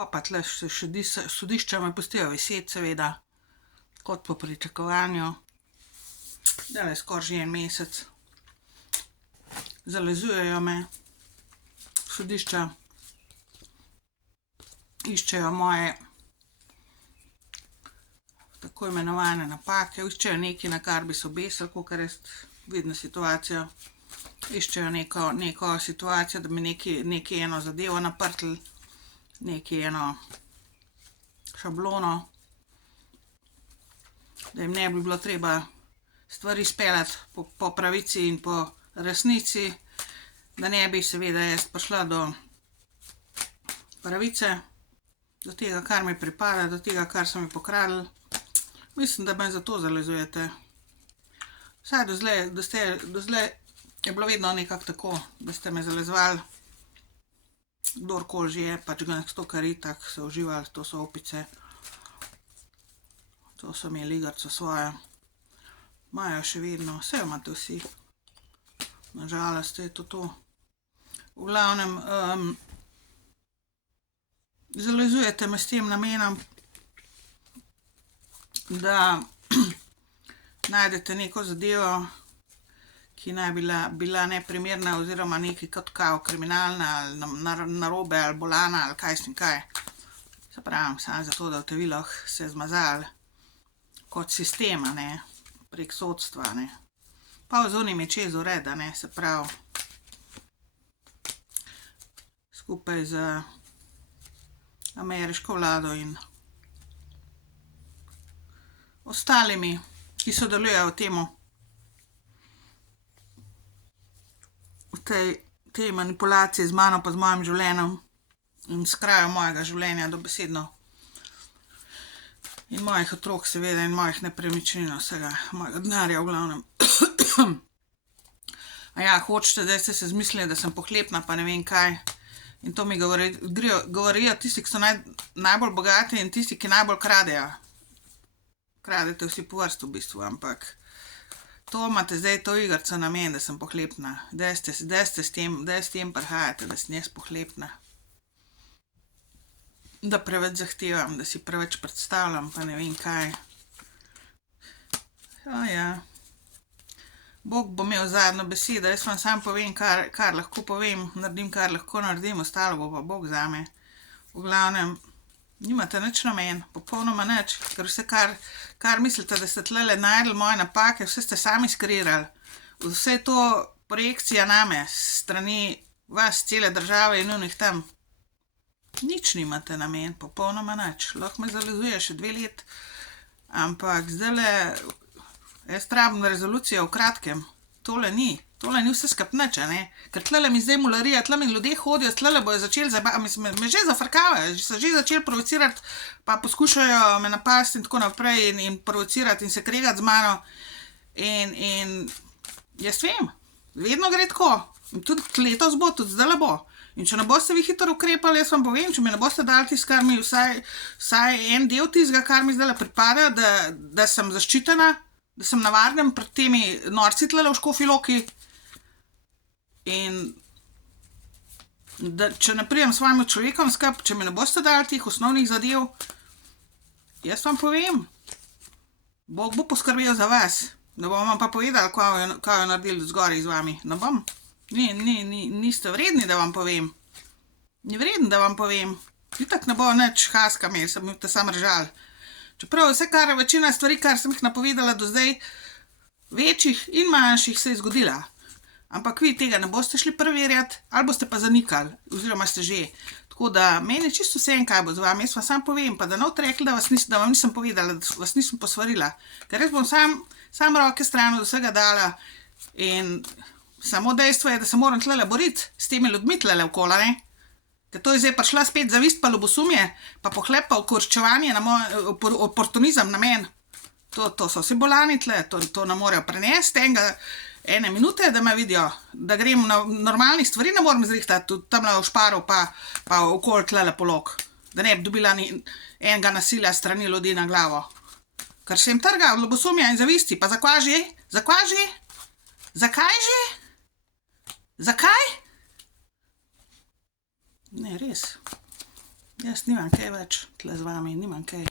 Pa tle sodišča me pustijo viseti, seveda, kot po pričakovanju. Dale skoraj že en mesec. Zalezujejo me sodišča, iščejo moje tako imenovane napake, iščejo nekaj, na kar bi se obesili, kakor jaz vidim situacijo. Iščejo neko situacijo, da bi nekaj eno zadevo naprtili, nekaj eno šablono, da jim ne bi bilo treba stvari speljati po pravici in po resnici, da ne bi seveda jaz prišla do pravice, do tega, kar mi pripada, do tega, kar so mi pokradli. Mislim, da me zato zalezujete. Vsaj do zdaj je bilo vedno nekako tako, da ste me zalezovali. Kdorkoli že je, pač ga neksto kar itak se uživali, to so opice. To so imeli igrico svojo. Imajo še vedno, vse imate vsi. Nažalost je to. V glavnem, zalezujete me s tem namenom, da najdete neko zadevo, ki naj bila neprimerna oziroma nekaj kot kao kriminalna ali narobe ali bolana ali kaj s tem kaj. Se pravim, samo zato, da boste vi lahko se zmazali kot sistema, ne, prek sodstva, ne. Pa z onimi čez ureda, ne, se pravi, skupaj z ameriško vlado in ostalimi, ki sodelujejo v temu, v tej manipulaciji z mano pa z mojim življenjem in s krajo mojega življenja dobesedno in mojih otrok seveda in mojih nepremičnin, vsega mojega denarja v glavnem. A ja, hočete, zdaj ste se zmislili, da sem pohlepna pa ne vem kaj in to mi govorijo tisti, ki so najbolj bogati in tisti, ki najbolj kradejo. Kradete vsi po vrstu v bistvu, ampak to imate zdaj to igrico na meni, da sem pohlepna. Daj s tem prihajate, da sem jaz pohlepna. Da preveč zahtevam, da si preveč predstavljam, pa ne vem kaj. Ja. Bog bo imel zadnjo besedo, jaz vam sam povem, kar lahko povem, naredim, kar lahko naredim, ostalo bo pa Bog zame. V glavnem, nimate nič na meni, popolnoma nič, ker vse, kar mislite, da ste tlele najdli moje napake, vse ste sami skreirali. Vse to projekcija name, strani vas, cele države in unih tam. Nič nimate na meni, popolnoma nič. Lahko me zalezuje še 2 leti, ampak zdajle, jaz rabim rezolucijo v kratkem. Tole ni vse skup nič, ne. Ker tlele mi zdaj mularija, tle mi ljudje hodijo, tlele bojo začeli me že zafrkavajo, so že začeli provocirati, pa poskušajo me napasti in tako naprej in provocirati in se kregati z mano. In jaz vem, vedno gre tako. In tudi letos bo, tudi zdajle bo. In če ne boste vi hitro ukrepali, jaz vam povem, če mi ne boste dali tisto, kar mi vsaj en del tistega, kar mi zdajle pripada, da sem zaščitena, da sem na varnem pred temi norci tlele v Škofji Loki in da če ne pridem s svojim človekom skup, če mi ne boste dali teh osnovnih zadev, jaz vam povem, Bog bo poskrbel za vas, da bom vam pa povedala, kaj je naredil zgoraj z vami. Ne bom. Niste vredni, da vam povem. Ni vreden, da vam povem. Itak ne bo nič haska imeli, se boste samo ržali. Čeprav večina stvari, kar sem jih napovedala do zdaj, večjih in manjših, se je zgodila. Ampak vi tega ne boste šli preverjati, ali boste pa zanikali, oziroma ste že. Tako da, meni je čisto vseeno, kaj bo z vami, jaz vam sam povem, pa da ne boste rekli, da vam nisem povedala, da vas nisem posvarila. Ker jaz bom sam roke stran od vsega dala in samo dejstvo je, da se moram tlele boriti s temi ljudmi tlele okoli, ne. Ker to je zdaj prišla spet zavist pa ljubosumje, pa pohlep pa okorčevanje na moj oportunizem na meni. To so vsi bolani tle, to ne morejo prenesti ene minute, da me vidijo, da grem na normalnih stvari, ne morem zrihtati, tudi tamle v Šparu pa okoli tlele polog, da ne bi dobila enega nasilja strani ljudi na glavo. Ker se jim trga od ljubosumja in zavisti, pa zakaj že? Zakaj že? Zakaj že? Zakaj? Ne, res. Jaz nimam kaj več tle z vami, nimam kaj.